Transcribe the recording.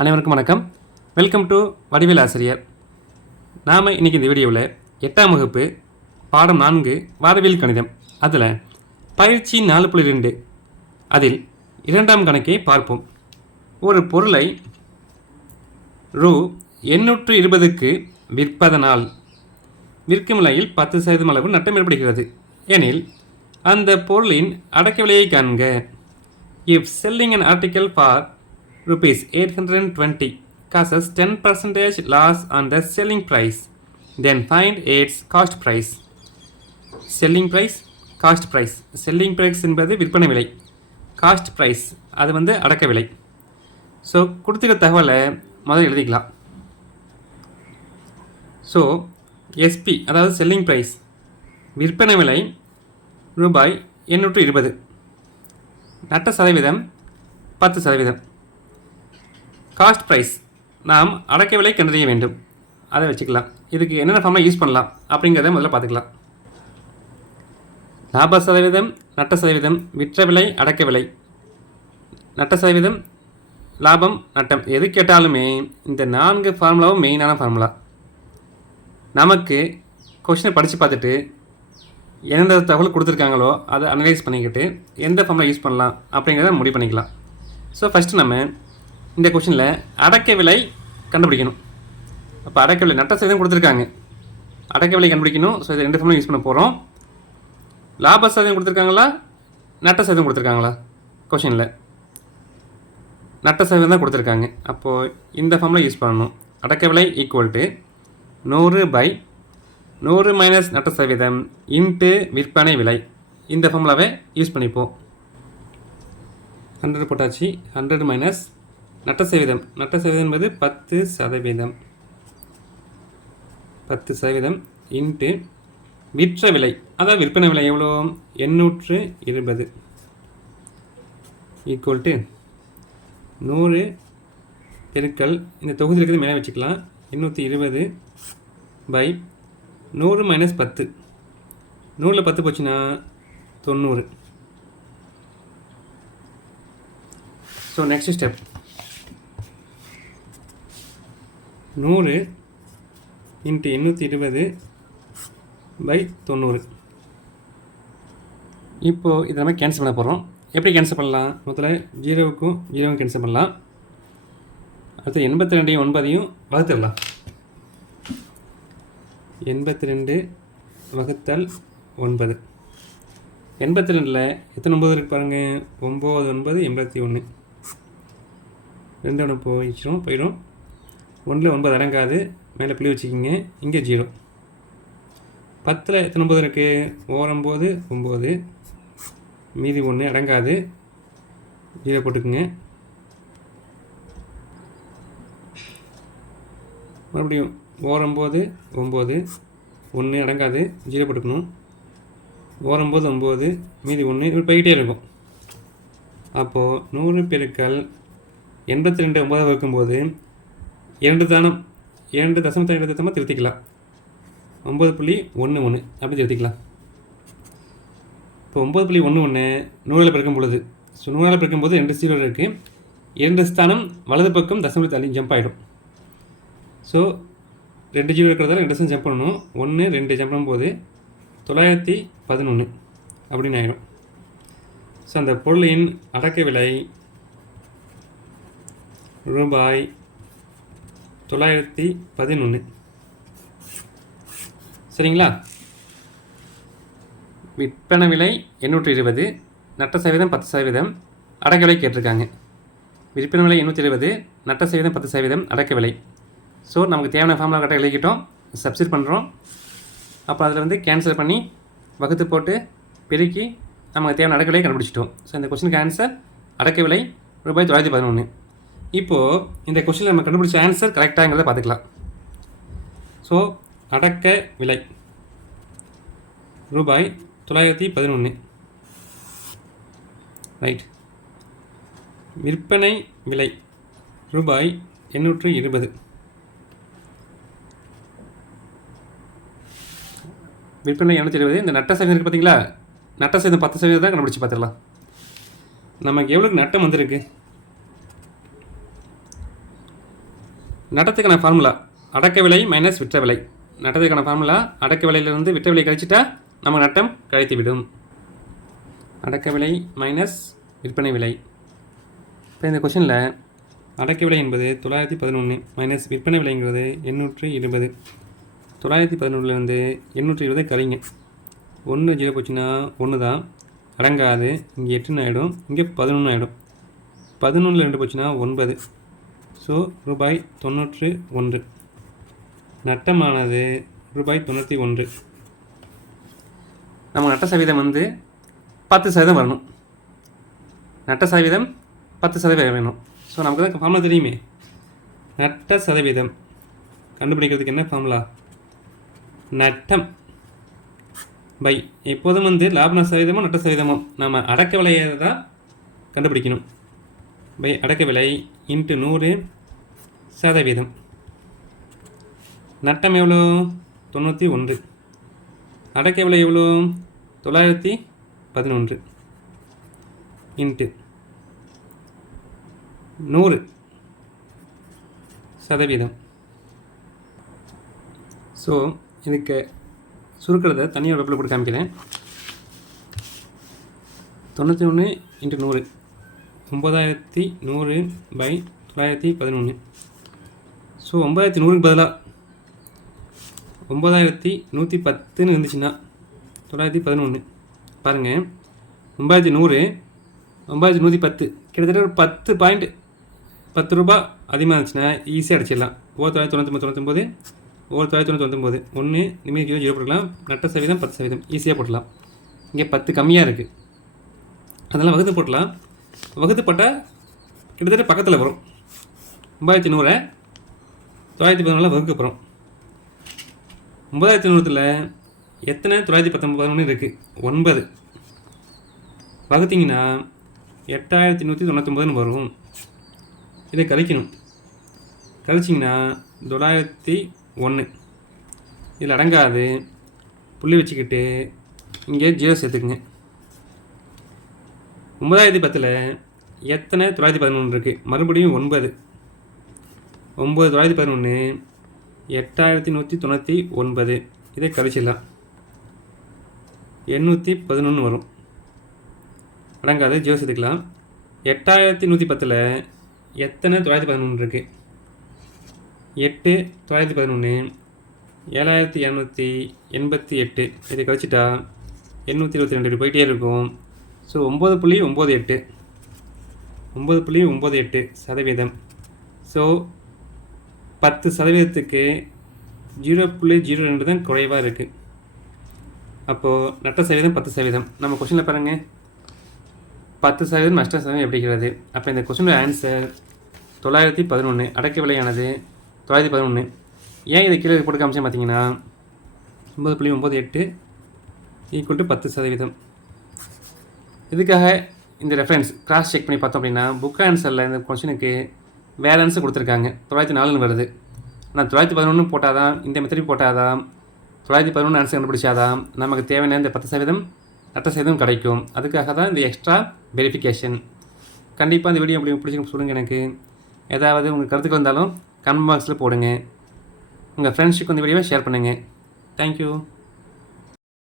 அனைவருக்கும் வணக்கம். Welcome to Vadivel ஆசிரியர். நாம் இன்றைக்கி இந்த வீடியோவில் 8ஆம் வகுப்பு பாடம் 4 வாரவியல் கணிதம் அதில் பயிற்சி 4.2 அதில் 2ஆம் கணக்கை பார்ப்போம். ஒரு பொருளை ரூ 820க்கு விற்பதனால் விற்கும் விலையில் 10% அளவு நட்டம் ஏற்படுகிறது எனில் அந்த பொருளின் அடக்க விலையை காண்க. If selling an article for rupees 820 causes 10% loss on the selling price, then find its cost price. Selling price, cost price. Selling price என்பது விற்பனை விலை, காஸ்ட் ப்ரைஸ் அது வந்து அடக்க விலை. ஸோ கொடுத்துருக்க தகவலை முதல்ல எழுதிக்கலாம். ஸோ எஸ்பி அதாவது செல்லிங் ப்ரைஸ் விற்பனை விலை ரூபாய் 820, நட்ட சதவீதம் 10%. காஸ்ட் ப்ரைஸ் நாம் அடக்க விலை கண்டறிய வேண்டும், அதை வச்சுக்கலாம். இதுக்கு என்னென்ன ஃபார்மாக யூஸ் பண்ணலாம் அப்படிங்கிறத முதல்ல பார்த்துக்கலாம். லாப சதவீதம், நட்ட சதவீதம், விற்ற விலை, அடக்க விலை, நட்ட சதவீதம், லாபம், நட்டம் எது கேட்டாலுமே இந்த 4 ஃபார்முலாவும் மெயினான ஃபார்முலா. நமக்கு கொஷினை படித்து பார்த்துட்டு எந்த தகவல் கொடுத்துருக்காங்களோ அதை அனலைஸ் பண்ணிக்கிட்டு எந்த ஃபார்முலா யூஸ் பண்ணலாம் அப்படிங்கிறத முடிவு பண்ணிக்கலாம். ஸோ ஃபஸ்ட்டு நம்ம இந்த கொஷினில் அடக்க விலை கண்டுபிடிக்கணும். அப்போ அடக்க விலை நட்ட சதவீதம் கொடுத்துருக்காங்க, அடக்க விலை கண்டுபிடிக்கணும். ஸோ இது 2 ஃபார்முலா யூஸ் பண்ண போகிறோம். லாப சதவீதம் கொடுத்துருக்காங்களா, நட்ட சதவீதம் கொடுத்துருக்காங்களா? கொஷினில் நட்ட சதவீதம் தான் கொடுத்துருக்காங்க. அப்போது இந்த ஃபார்முலா யூஸ் பண்ணணும். அடக்க விலை ஈக்குவல் டு 100/100 மைனஸ் நட்ட சதவீதம் இன்ட்டு விற்பனை விலை. இந்த ஃபார்முலாவை யூஸ் பண்ணிப்போம். 100 போட்டாச்சு. 100 மைனஸ் நட்ட சதவீதம், நட்ட சதவீதம் என்பது 10%, 10% இன்ட்டு விற்ற விலை அதாவது விற்பனை விலை எவ்வளோ 820 ஈக்குவல் டு 100 பெருக்கல் இந்த தொகுதி இருக்கிறது மேலே வச்சுக்கலாம் 820/100 மைனஸ் 10. 100ல் 10 போச்சுன்னா 90. So next step 100 into 820/90. இப்போது இதை நம்ம கேன்சல் பண்ண போகிறோம். எப்படி கேன்சல் பண்ணலாம்? முதல்ல 0க்கும் 0க்கும் கேன்சல் பண்ணலாம். அடுத்து 82 9 வகுத்துடலாம். 82 வகுத்தல் 9. 82ல் எத்தனை 9 இருக்குது பாருங்கள். 9 9 81. 2 ஒன்று போயிடும். 1ல் 9 அடங்காது, மேலே புள்ளி வச்சுக்கிங்க. இங்கே 0. 10ல் எத்தனை 9 இருக்குது? 9 9, மீதி 1 அடங்காது, 0 போட்டுக்குங்க. மறுபடியும் 9 9, 1 அடங்காது, 0 போட்டுக்கணும். 9 9, மீதி 1 இப்படி போய்கிட்டே இருக்கும். அப்போது 100 பெருக்கல் 82 9 வைக்கும்போது 2 தசமத்தை திருத்திக்கலாம். 9.11 அப்படி திருத்திக்கலாம். இப்போ 9.11 100ஆல் பெருக்கும் பொழுது, ஸோ 100ஆல் பெருக்கும்போது 2 0 இருக்குது. 2 ஸ்தானம் வலது பக்கம் தசமத்தை தள்ளி ஜம்ப் ஆகிடும். ஸோ 2 0 இருக்கிறதால 2 ஜம்ப் பண்ணணும். 1 2 ஜம்ப் பண்ணும்போது 911 அப்படின்னு ஆகிடும். ஸோ அந்த பொருளின் அடக்க விலை ரூபாய் 911. சரிங்களா? விற்பனை விலை 820, நட்ட சதவீதம் 10%, அடக்க விலை கேட்டிருக்காங்க. விற்பனை விலை 820, நட்ட சதவீதம் 10%, அடக்க விலை. ஸோ நமக்கு தேவையான ஃபார்முலா கரெக்டாக எழுதிக்கிட்டோம். சப்ஸ்டிட் பண்ணுறோம். அப்போ அதில் வந்து கேன்சல் பண்ணி வகுத்து போட்டு பெருக்கி நமக்கு தேவையான அடக்க விலையை கண்டுபிடிச்சிட்டோம். ஸோ இந்த கொஸ்டினுக்கு ஆன்சர் அடக்க விலை ரூபாய் 911. இப்போது இந்த கொஸ்டினில் நம்ம கண்டுபிடிச்ச ஆன்சர் கரெக்டாகிறத பார்த்துக்கலாம். ஸோ அடக்க விலை ரூபாய் 911, ரைட். விற்பனை விலை ரூபாய் 820. விற்பனை 820. இந்த நட்ட சதவீதம் இருக்குது பார்த்தீங்களா? நட்ட சதவீதம் 10% தான் கண்டுபிடிச்சி பார்த்துடலாம். நமக்கு எவ்வளோக்கு நட்டம் வந்திருக்கு? நட்டத்துக்கான ஃபார்முலா அடக்க விலை மைனஸ் விற்ற விலை. நட்டத்துக்கான ஃபார்முலா அடக்க விலையிலிருந்து விற்ற விலை கழிச்சிட்டா நம்ம நட்டம் கழித்துவிடும். அடக்க விலை மைனஸ் விற்பனை விலை. இப்போ இந்த கொஷனில் அடக்க விலை என்பது 911 மைனஸ் விற்பனை விலைங்கிறது 820. 911லேருந்து 820 கழிங்க. 1 0 போச்சுன்னா 1 தான் அடங்காது. இங்கே 8 ஆகிடும், இங்கே 11 ஆகிடும். 11 2 போச்சுன்னா 9. ஸோ ரூபாய் 91. நட்டமானது ரூபாய் 91. நம்ம நட்ட சதவீதம் வந்து 10% வரணும். நட்ட சதவீதம் 10% வேணும். ஸோ நமக்கு தான் ஃபார்முலா தெரியுமே. நட்ட சதவீதம் கண்டுபிடிக்கிறதுக்கு என்ன ஃபார்முலா? நட்டம் பை எப்போதும் வந்து லாப சதவீதமோ நட்ட சதவீதமோ நம்ம அடக்க விலையை தான் கண்டுபிடிக்கணும். பை அடக்க விலை இன்ட்டு 100%. நட்டம் எவ்வளோ? 91. அடக்க விலை எவ்வளோ? 911 இன்ட்டு 100%. ஸோ இதுக்கு சுருக்கிறத தனியாக வெப்பில் போட்டு காமிக்கிறேன். 91 இன்ட்டு 100 9100 பை 911. ஸோ 9100க்கு பதிலாக 9110ன்னு இருந்துச்சுன்னா 911 பாருங்கள். 9100 9110 கிட்டத்தட்ட ஒரு 10 பாயிண்ட் 10 ரூபா அதிகமாக இருந்துச்சுன்னா ஈஸியாக அடிச்சிடலாம். 999 999 1 நிமிடம் 0 போடலாம். நட்ட சதவீதம் 10% ஈஸியாக போடலாம். இங்கே 10 கம்மியாக இருக்குது, அதெல்லாம் வகுத்து போடலாம். வகுத்து போட்டால் கிட்டத்தட்ட பக்கத்தில் வரும். 9100 911 வகுக்க போகிறோம். 9100ல் எத்தனை 911 இருக்குது? 9 வகுத்திங்கன்னா 8199 வரும். இதை கழிக்கணும். கழிச்சிங்கன்னா 901. இதில் அடங்காது. புள்ளி வச்சுக்கிட்டு இங்கே 0 சேர்த்துக்குங்க. 9010ல் எத்தனை 911 இருக்குது? மறுபடியும் 9 911 8199. இதை கழிச்சிடலாம். 811 வரும். அடங்காது. 0 சேர்த்துக்கலாம். 8110ல் எத்தனை 911 இருக்குது? 8 911 7288. இதை கழிச்சிட்டா 822 போயிட்டே இருக்கும். ஸோ 9.98 9.98%. ஸோ 10%க்கு 0.02 தான் குறைவாக இருக்குது. அப்போது நட்ட சதவீதம் 10%. நம்ம கொஸ்டினில் பாருங்கள், 10% நஷ்ட சதவீதம் எப்படிங்கிறது. அப்போ இந்த கொஸ்டினோட ஆன்சர் 911. அடக்க விலையானது 911. ஏன் இதை கீழே போட்டு காமிச்சேன் பார்த்தீங்கன்னா 9.98 ஈக்குவல் டு 10%. இதுக்காக இந்த ரெஃபரன்ஸ் கிராஸ் செக் பண்ணி பார்த்தோம் அப்படின்னா புக் ஆன்சரில் இந்த கொஸ்டினுக்கு வேறு ஆன்சர் கொடுத்துருக்காங்க. 904 வருது. ஆனால் 911 போட்டால் தான், இந்த மெத்தட் போட்டால் தான் 911 ஆன்சர் கண்டுபிடிச்சாதான் நமக்கு தேவையான இந்த 10% நட்ட சதவீதம் கிடைக்கும். அதுக்காக தான் இந்த எக்ஸ்ட்ரா வெரிஃபிகேஷன். கண்டிப்பாக இந்த வீடியோ எப்படி பிடிச்சிருக்கு சொல்லுங்கள். எனக்கு ஏதாவது உங்கள் கருத்துக்கள் வந்தாலும் கமெண்ட் பாக்ஸில் போடுங்க. உங்கள் ஃப்ரெண்ட்ஸுக்கு இந்த வீடியோவை ஷேர் பண்ணுங்கள். தேங்க்யூ.